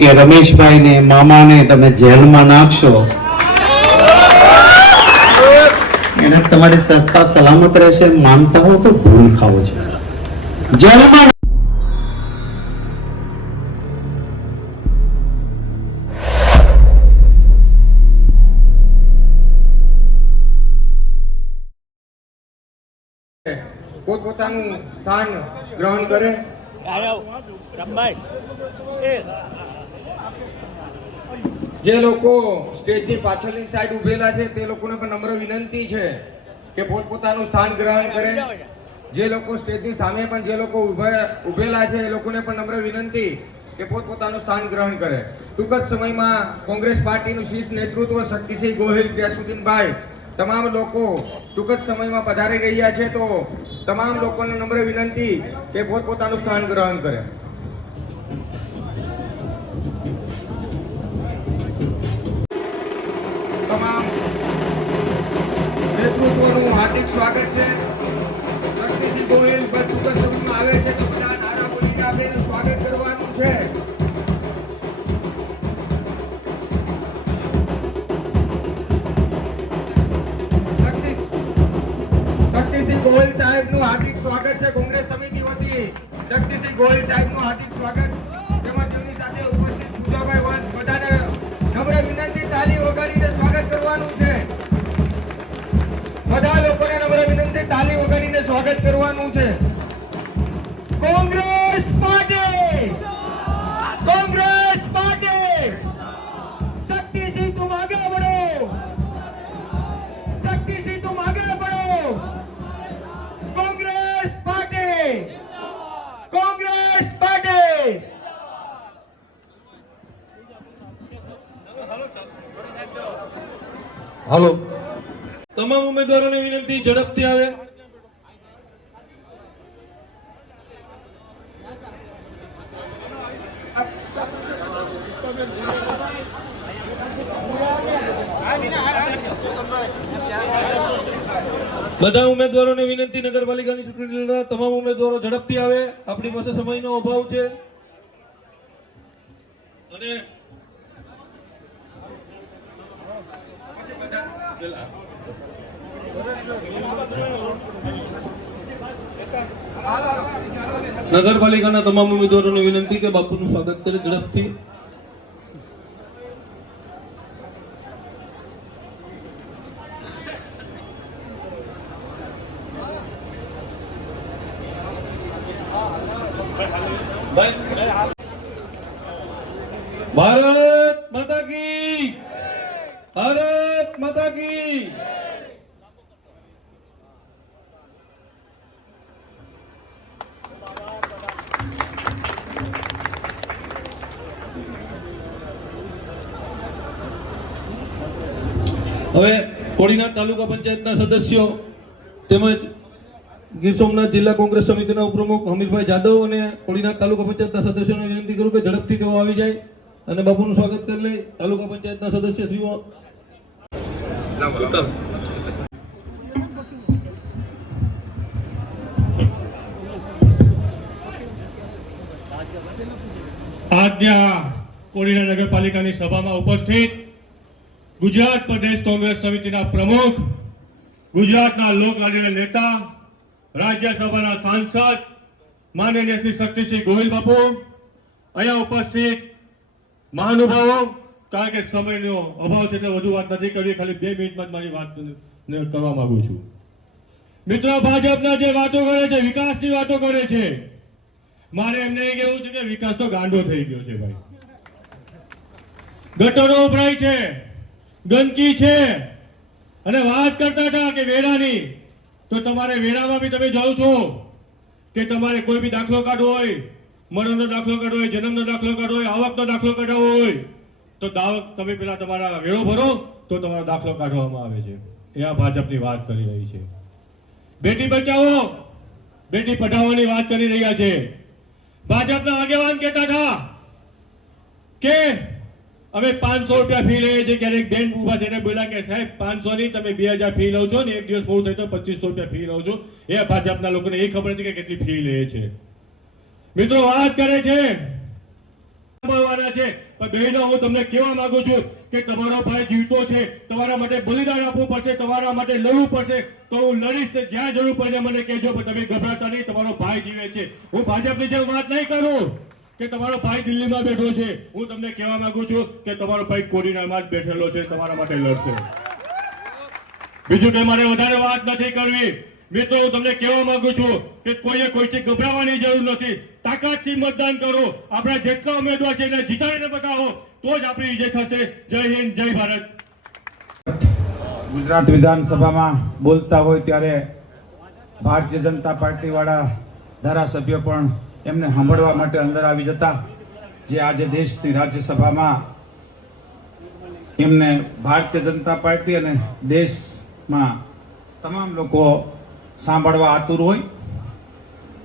કે રમેશભાઈ ને મામા ને તમે જેલમાં નાખશો. એને તમારી સત્તા સલામત રહેશે માનતા હો તો ભૂલ ખાઓ છો. જેલમાં પોતપોતાનું સ્થાન ગ્રહણ કરે. જે લોકો સ્ટેજની પાછળની સાઈડ ઉભેલા છે, તે લોકોને પણ નમ્ર વિનંતી છે કે પોતપોતાનું સ્થાન ગ્રહણ કરે. જે લોકો સ્ટેજની સામે પણ જે લોકો ઊભા, ઉભેલા છે, એ લોકોને પણ નમ્ર વિનંતી કે પોતપોતાનું સ્થાન ગ્રહણ કરે. ટૂંક જ સમયમાં કોંગ્રેસ પાર્ટીનું શીર્ષ નેતૃત્વ શક્તિસિંહ ગોહિલ ગ્યાસુદ્દીનભાઈ તમામ લોકો ટૂંક જ સમયમાં પધારી રહ્યા છે, તો તમામ લોકોને નમ્ર વિનંતી કે પોતપોતાનું સ્થાન ગ્રહણ કરે. સ્વાગત હાલો. તમામ ઉમેદવારોને વિનંતી, ઝડપથી આવે. બધા ઉમેદવારોને વિનંતી, નગરપાલિકાની ચૂંટણી તમામ ઉમેદવારો ઝડપથી આવે. આપણી પાસે સમયનો અભાવ છે. અને નગરપાલિકાના તમામ ઉમેદવારોને વિનંતી કે બાપુનું સ્વાગત કરે ઝડપથી. હવે કોડીનાથ તાલુકા પંચાયતના સદસ્યો તેમજ ગીર સોમનાથ જિલ્લા કોંગ્રેસ સમિતિના ઉપપ્રમુખ હમીરભાઈ જાદવ અને કોડીનાથ તાલુકા પંચાયતના સદસ્યોને વિનંતી કરું કે ઝડપથી તેઓ આવી જાય અને બાપુનું સ્વાગત કરી લે. તાલુકા પંચાયતના સદસ્ય શ્રીઓ. આજ્ઞા કોડીના નગરપાલિકાની સભામાં ઉપસ્થિત ગુજરાત પ્રદેશ કોંગ્રેસ સમિતિના પ્રમુખ, ગુજરાતના લોકલાડીના નેતા, રાજ્યસભાના સાંસદ, માનનીય શ્રી શક્તિસિંહ ગોહિલ બાપુ, અહીંયા ઉપસ્થિત મહાનુભાવો, કારણ કે સમયનો અભાવ છે એટલે વધુ વાત નથી કરવી, ખાલી બે મિનિટમાં જ મારી વાત કરવા માંગુ છું. મિત્રો, ભાજપના જે વાતો કરે છે, વિકાસની વાતો કરે છે, મારે એમને કહેવું છે કે વિકાસ તો ગાંડો થઈ ગયો છે ભાઈ. ગટરો ઉભરાય છે. ગંદકી છે. અને વાત કરતા હતા કે વેરાની, તો તમારે વેરામાં બી તમે જાઓ છો કે તમારે કોઈ બી દાખલો કાઢવો હોય, મરણનો દાખલો કાઢવો હોય, જન્મનો દાખલો કાઢવો હોય, આવકનો દાખલો કાઢવો હોય, તો દાવક તમે પેલા તમારા વેરો ભરો, તો તમારો દાખલો કાઢવામાં આવે છે. એ આ ભાજપની વાત કરી રહી છે. બેટી બચાવો. બેટી પઢાઓની વાત કરી રહ્યા છે. ભાજપના આગેવાન કહેતા હતા કે અમે પાંચસો રૂપિયા ફી લઈએ છીએ ક્યારેક બેન ઊભા થઈને બોલ્યા કે સાહેબ, પાંચસો નહીં, તમે બે હજાર ફી લો છો ને, એક દિવસ પૂરું થાય તો પચીસો રૂપિયા ફી લો છો. એ ભાજપના લોકોને એ ખબર નથી કે કેટલી ફી લે છે. મિત્રો, વાત કરે છે. છે. પણ બહેનો હું તમને કહેવા માંગુ છું કે તમારો ભાઈ જીવતો છે. તમારા માટે બલિદાન આપવું પડશે, તમારા માટે લડવું પડશે. તો હું લડીશ ને જ્યાં જરૂર પડે મને કહેજો, પણ તમે ગભરાતા નહીં, તમારો ભાઈ જીવે છે. હું ભાજપની જેમ વાત નહીં કરું. કે તમારો ભાઈ દિલ્હીમાં બેઠો છે. હું તમને કહેવા માંગુ છું કે તમારો ભાઈ કોડીનારમાં જ બેઠેલો છે, તમારા માટે લડશે. બીજું કે મારે વધારે વાત નથી કરવી. મિત્રો, હું તમને કહેવા માંગુ છું કે કોઈએ કોઈથી ગભરાવાની જરૂર નથી. તાકાતથી મતદાન કરો. આપણા જેટલા ઉમેદવાર છે એને જીતાડીને બતાવો, તો જ આપણી વિજય થશે. જય હિન્દ, જય ભારત. ગુજરાત વિધાનસભામાં બોલતા હોય ત્યારે ભારતીય જનતા પાર્ટી વાળા ધારાસભ્ય પણ એમને સાંભળવા માટે અંદર આવી જતા જે આજે દેશની રાજ્યસભામાં એમને ભારતીય જનતા પાર્ટી અને દેશમાં તમામ લોકો સાંભળવા આતુર હોય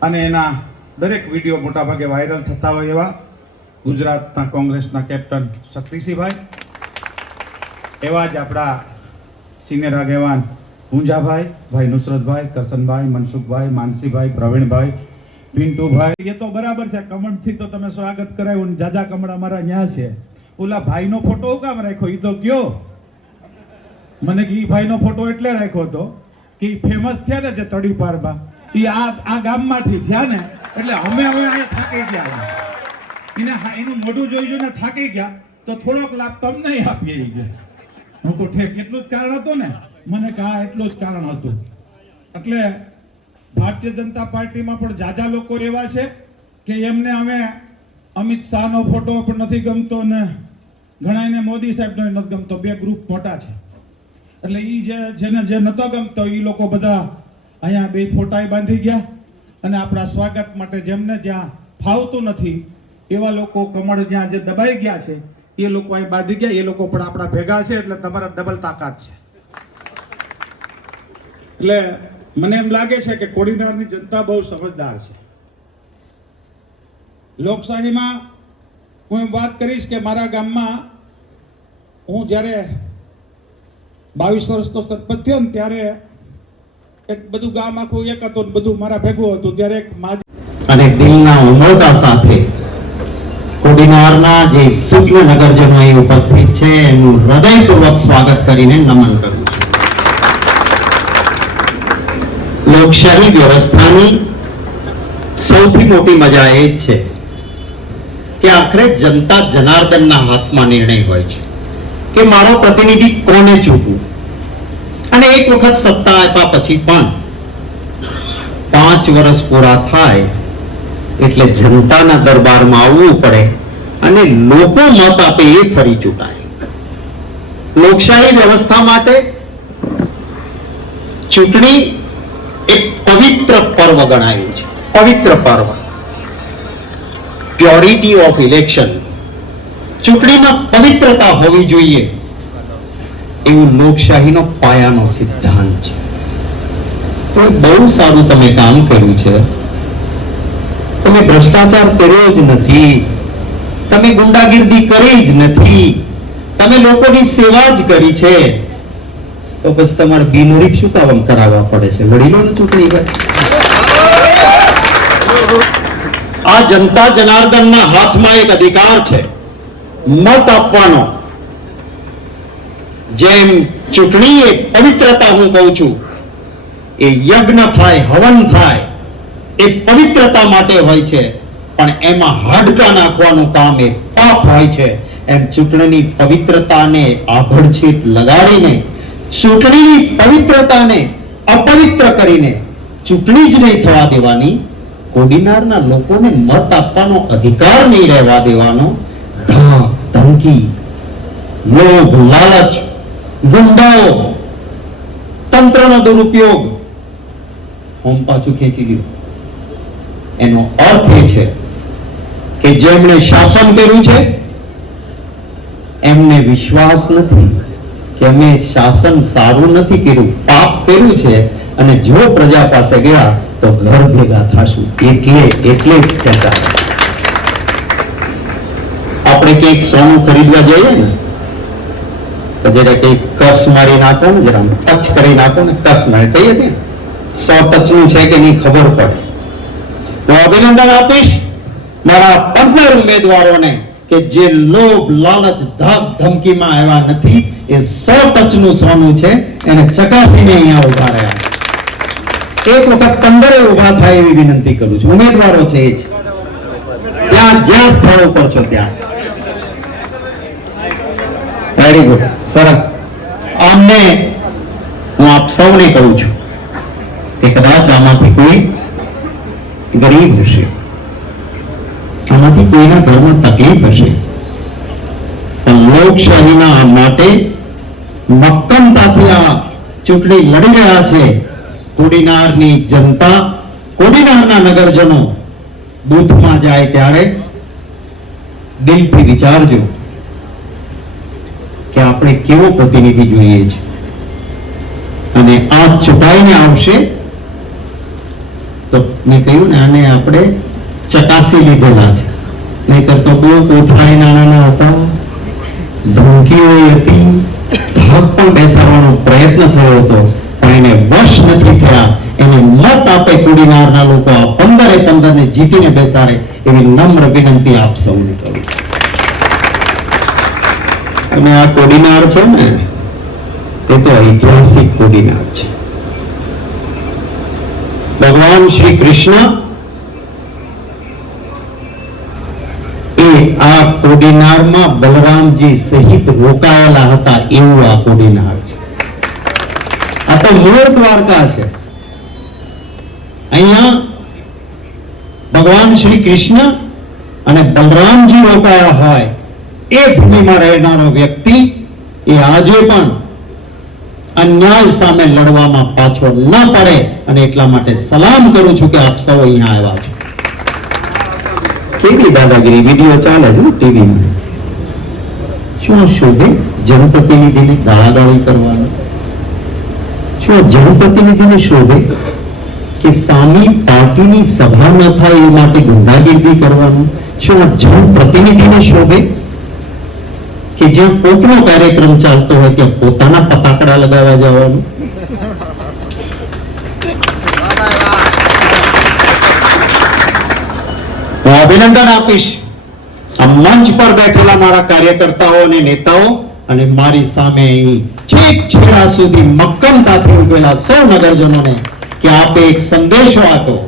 અને એના દરેક વીડિયો મોટાભાગે વાયરલ થતા હોય એવા ગુજરાતના કોંગ્રેસના કેપ્ટન શક્તિસિંહભાઈ, એવા જ આપણા સિનિયર આગેવાન પૂંજાભાઈ, ભાઈ નુસરતભાઈ કરસનભાઈ મનસુખભાઈ, માનસીભાઈ, પ્રવીણભાઈ પિન્ટુભાઈ એ તો બરાબર છે, કમળથી તો તમે સ્વાગત કરાવ્યું ને જાજા કમળ અમારા ન્યા છે. ઓલા ભાઈનો ફોટો કામ રાખ્યો? એ તો કયો? મને કે એ ભાઈનો ફોટો એટલે રાખ્યો હતો કે એ ફેમસ થયા ને જે તડીપારમાં એ આ આ ગામમાંથી થયા ને, એટલે અમે હવે અહીંયા થાકી ગયા એને એનું મોઢું જોઈ જોઈને થાકી ગયા. તો થોડોક લાભ તમને આપીએ ગયા હું કહું, ઠેક, એટલું જ કારણ હતું ને? મને કે આ એટલું જ કારણ હતું. એટલે ભારતીય જનતા પાર્ટીમાં પણ જાજા લોકો એવા છે કે એમને અમે અમિત શાહનો ફોટો પણ નથી ગમતો ને ઘણાને મોદી સાહેબનો નથી ગમતો. બે ગ્રુપ મોટા છે. એટલે એ જે, જેને જે નતો ગમતો એ લોકો બધા અહીંયા બે ફોટા બાંધી ગયા અને આપણા સ્વાગત માટે જેમને જ્યાં ફાવતું નથી એવા લોકો કમળ જ્યાં જે દબાઈ ગયા છે એ લોકો અહીં બાંધી ગયા. એ લોકો પણ આપણા ભેગા છે એટલે તમારા ડબલ તાકાત છે. એટલે મને એમ લાગે છે કે કોડીનારની જનતા બહુ સમજદાર છે. લોકશાહીમાં હું એમ વાત કરીશ કે મારા ગામમાં હું જ્યારે બાવીસ વર્ષનો સરપંચ થયો ને ત્યારે એક બધું ગામ આખું એક હતું બધું મારા ભેગું હતું. ત્યારે એક માજી અને દિલના ઉમળતા સાથે કોડીનારના જે શુક્લ નગરજનો અહીં ઉપસ્થિત છે, એનું હૃદયપૂર્વક સ્વાગત કરીને નમન કરું છું લોકશાહી વ્યવસ્થાની સૌથી મોટી મજા એ જ છે કે આખરે જનતા જનાર્દનના હાથમાં નિર્ણય હોય છે કે મારો પ્રતિનિધિ કોને ચૂકવું? અને એક વખત સત્તા આપ્યા પછી પણ પાંચ વર્ષ પૂરા થાય એટલે જનતાના દરબારમાં આવવું પડે અને લોકો મત આપે એ ફરી ચૂંટાય. લોકશાહી વ્યવસ્થા માટે ચૂંટણી પવિત્ર પર્વ ગણાયું છે. પવિત્ર પર્વ. પ્યોરિટી ઓફ ઇલેક્શન ચૂંટણીમાં પવિત્રતા હોવી જોઈએ. એવું લોકશાહીનો પાયાનો સિદ્ધાંત છે. તો બહુ સારું તમે કામ કર્યું છે. તમે ભ્રષ્ટાચાર કર્યો જ નથી. તમે ગુંડાગીર્દી કરી જ નથી. તમે લોકોની સેવા જ કરી છે. તો પછી તમારે બિનહરીફ શું કામ કરાવવા પડે છે? લડી લો ને ચૂંટણી ભાઈ આ જનતા જનાર્દનના હાથમાં એક અધિકાર છે. મત આપવાનો. જેમ ચૂંટણી એ પવિત્રતા હું કહું છું, એ યજ્ઞ થાય, હવન થાય, એ પવિત્રતા માટે હોય છે. પણ એમાં હાડકા નાખવાનું કામ એ પાપ હોય છે. એમ ચૂંટણીની પવિત્રતાને આભડછીટ લગાડીને ચૂંટણીની પવિત્રતાને અપવિત્ર કરીને ચૂંટણી જ નહીં થવા દેવાની, કોડીનારના લોકોને મત આપવાનો અધિકાર નહીં રહેવા દેવાનો ધમકી, લોભ, લાલચ, ગુંડાઓ, તંત્રનો દુરુપયોગ. હોમ પાછું ખેંચી ગયું. એનો અર્થ એ છે કે જેમણે શાસન કર્યું છે, એમને વિશ્વાસ નથી. કે અમે શાસન સારું નથી કર્યું, પાપ કર્યું છે અને જો પ્રજા પાસે ગયા તો ઘર ભેગા થશું. એટલે એટલે કહેતા આપણે કંઈક સોનું ખરીદવા જઈએ ને, તો જરા કંઈક કસ મારી નાખો ને, જરા ટચ કરી નાખો ને, કસ મારી કહીએ ને સો ટચનું છે કે નહીં ખબર પડે. હું અભિનંદન આપીશ મારા પંદર ઉમેદવારોને કે જે લોભ, લાલચ, ધક, ધમકીમાં આવ્યા નથી એ સો ટચનું સોનું છે, એને ચકાસીને અહીંયા ઊભા રહ્યા એક વખત પંદરે ઊભા થાય એવી વિનંતી કરું છું. ઉમેદવારો છે એ જ. ત્યાં જ્યાં સ્થળ ઉપર છો ત્યાં વેરી ગુડ સરસ. અમને હું આપ સૌને કહું છું કે કદાચ આમાંથી કોઈ ગરીબ હશે. આમાંથી કોઈના ઘરમાં તકલીફ હશે. પણ લોકશાહીના માટે મક્કમતાથી આ ચૂંટણી લડી રહ્યા છે. કોડીનારની જનતા, કોડીનારના નગરજનો બૂથમાં જાય ત્યારે દિલથી વિચારજો કે આપણે કેવો પ્રતિનિધિ જોઈએ છે. અને આ ચૂંટાઈને આવશે તો મેં કહ્યું ને, આને આપણે ચકાસી લીધેલા છે. નહીતર તો બહુ કોથળાઈ નાણાના હતા, ધમકીઓ હતી ધક પણ બેસાડવાનો પ્રયત્ન થયો હતો, પણ એને વશ નથી થયા. એને મત આપે કુડીનારના લોકો. આ પંદરે પંદર ને જીતીને બેસાડે એવી નમ્ર વિનંતી આપ સૌને કરું અને આ કોડીનાર છે ને, એ તો ઐતિહાસિક કોડીનાર છે. ભગવાન શ્રી કૃષ્ણ એ આ કોડીનારમાં બલરામજી સહિત રોકાયેલા હતા એવું આ કોડીનાર છે. આ તો મૂળ દ્વારકા છે. અહીંયા ભગવાન શ્રી કૃષ્ણ અને બલરામજી રોકાયા હોય એ ભૂમિમાં રહેનારો વ્યક્તિ એ આજે પણ અન્યાય સામે લડવામાં પાછો ન પડે અને એટલા માટે સલામ કરું છું કે આપ સૌ અહીંયા આવ્યા છો. કેવી દાદાગીરી વીડિયો ચાલે છે ટીવીમાં શું શોભે જનપ્રતિનિધિને ગાળાગાળી કરવાનું શું જનપ્રતિનિધિને શોભે કે સામી પાર્ટીની સભા ન થાય એ માટે ગુંડાગીરી કરવાનું શું આ જનપ્રતિનિધિને શોભે કે જ્યાં કોકનો કાર્યક્રમ ચાલતો હોય ત્યાં પોતાના ફટાકડા લગાવવા જવાનું હું અભિનંદન આપીશ. આ મંચ પર બેઠેલા મારા કાર્યકર્તાઓ અને નેતાઓ અને મારી સામે છેક છેડા સુધી મક્કમતાથી ઉભેલા સૌ નગરજનોને કે આપે એક સંદેશો આપ્યો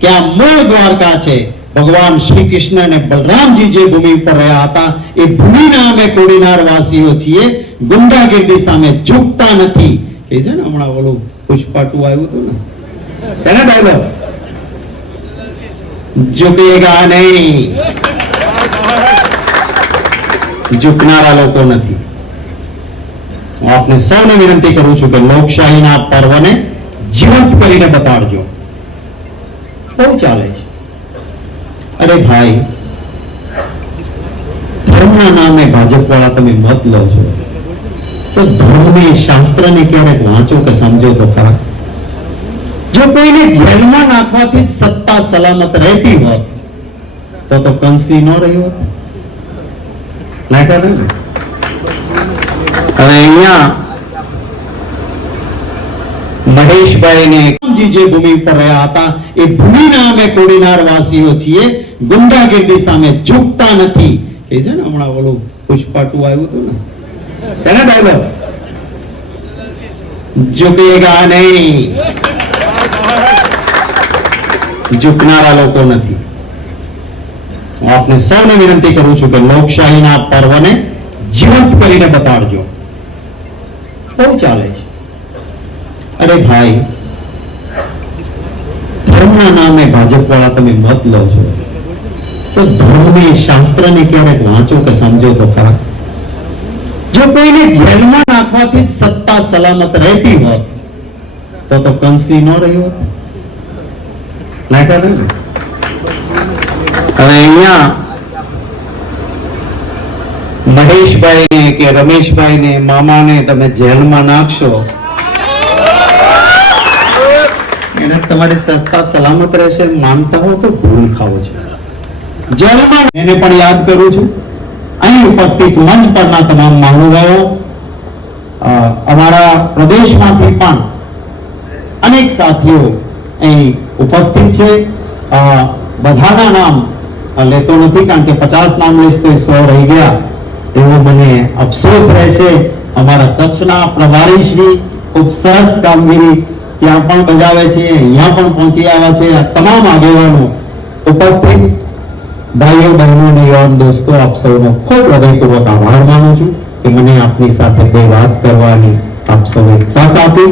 કે આ મૂળ દ્વારકા છે. ભગવાન શ્રી કૃષ્ણ અને બલરામજી જે ભૂમિ પર રહ્યા હતા, એ ભૂમિના અમે કોડીનાર વાસીઓ છીએ. ગુંડાગીરી સામે ઝૂકતા નથી. એ છે ને હમણાં ઓલું પુષ્પાટું આવ્યું હતું ને? એને ડાયલોગ ઝુકેગા નહીં. ઝૂકનારા લોકો નથી. હું આપને સૌને વિનંતી કરું છું કે લોકશાહીના પર્વને જીવંત કરીને બતાડજો. બહુ ચાલે છે. અરે ભાઈ, ધર્મના નામે ભાજપ વાળા તમે મત લો છો. તો ધર્મને શાસ્ત્રને ક્યારેક વાંચો કે સમજો તો ખરા જો કોઈને જેલમાં નાખવાથી સત્તા સલામત રહેતી હોત, તો તો કંસની ન રહી નાખ્યા ને? હવે અહીંયા મહેશભાઈ જે ભૂમિ પર રહ્યા હતા, એ ભૂમિના અમે કોડીનાર વાસીઓ છીએ ગુંડાગીરી સામે ઝૂકતા નથી. એ છે ને હમણાં ઓલું પુષ્પાટુ આવ્યું હતું ને? એને ડાયલોગ ઝૂકેગા નહીં. ઝૂકનારા લોકો નથી. હું આપને સૌને વિનંતી કરું છું કે લોકશાહીના પર્વને જીવંત કરીને બતાડજો. બહુ ચાલે છે. અરે ભાઈ, ધર્મના નામે ભાજપ વાળા તમે મત લો છો. તો ધર્મને શાસ્ત્રને ક્યારેક વાંચો કે સમજો તો ખરા. જો કોઈને જેલમાં નાખવાથી સત્તા સલામત રહેતી હોત, તો તો કંસની ન રહી હોત. ને? મહેશભાઈ ને કે રમેશભાઈ ને મામાને તમે જેલમાં નાખશો. એને તમારી સત્તા સલામત રહેશે, માનતા હો તો ભૂલ ખાઓ છો. જેલમાં એને પણ યાદ કરું છું. અહીં ઉપસ્થિત મંચ પરના તમામ મહાનુભાવો અમારા પ્રદેશમાંથી પણ અનેક સાથીઓ અહીં ઉપસ્થિત છે. બધાના નામ લેતો નથી કારણ કે પચાસ નામ લઈશ તો સો રહી ગયા. એવો મને અફસોસ રહેશે. અમારા કચ્છના પ્રભારી શ્રી ખૂબ સરસ કામગીરી ત્યાં પણ બજાવે છે, અહીંયા પણ પહોંચી આવ્યા છે. આ તમામ આગેવાનો ઉપસ્થિત. ભાઈઓ બહેનો યુવાન દોસ્તો, આપ સૌનો ખૂબ હૃદયપૂર્વક આભાર માનું છું કે મને આપની સાથે બે વાત કરવાની આપ સૌએ તક આપી.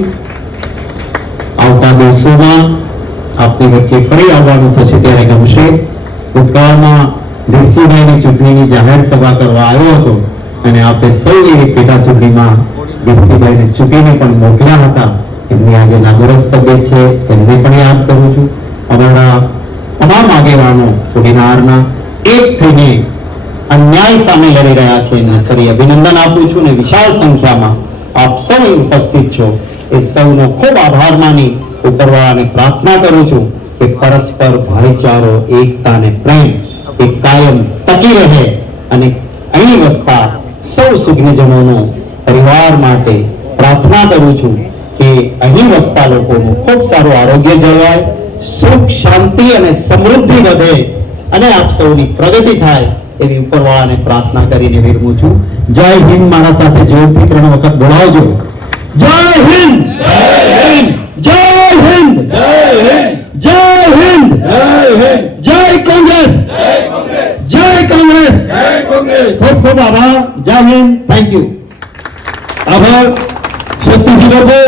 આવતા દિવસોમાં આપની વચ્ચે ફરી આવવાનું થશે ત્યારે ગમશે. ભૂતકાળમાં ધીરસીભાઈની ચૂંટણીની જાહેર સભા કરવા આવ્યો હતો અને આપણે સૌએ એ પેટા ચૂંટણીમાં ધીરસીભાઈને ચૂંટીને પણ મોકલ્યા હતા. એમની આજે નાગોરસ તબિયત છે, તેમને પણ યાદ કરું છું. અમારા તમામ આગેવાનો કોડીનારના એક થઈને અન્યાય સામે લડી રહ્યા છે. એના ફરી અભિનંદન આપું છું ને વિશાળ સંખ્યામાં આપ સૌ ઉપસ્થિત છો. એ સૌનો ખૂબ આભાર માની ઉપરવાળાને પ્રાર્થના કરું છું કે પરસ્પર ભાઈચારો, એકતા અને પ્રેમ એ કાયમ ટકી રહે અને અહીં વસતા સૌ સુજ્ઞજનોનો પરિવાર માટે પ્રાર્થના કરું છું કે અહીં વસતા લોકોનું ખૂબ સારું આરોગ્ય જળવાય, સુખ, શાંતિ અને સમૃદ્ધિ વધે અને આપ સૌની પ્રગતિ થાય એવી ઉપરવાળાને પ્રાર્થના કરીને વિરમું છું. જય હિન્દ. મારા સાથે જોરથી ત્રણ વખત બોલાવજો. જય હિન્દ જય હિન્દ જય હિન્દ જય હિન્દ જય કોંગ્રેસ જય કોંગ્રેસ ખૂબ ખૂબ આભાર જય હિન્દ થેન્ક યુ આભાર શક્તિસિંહ બાબુ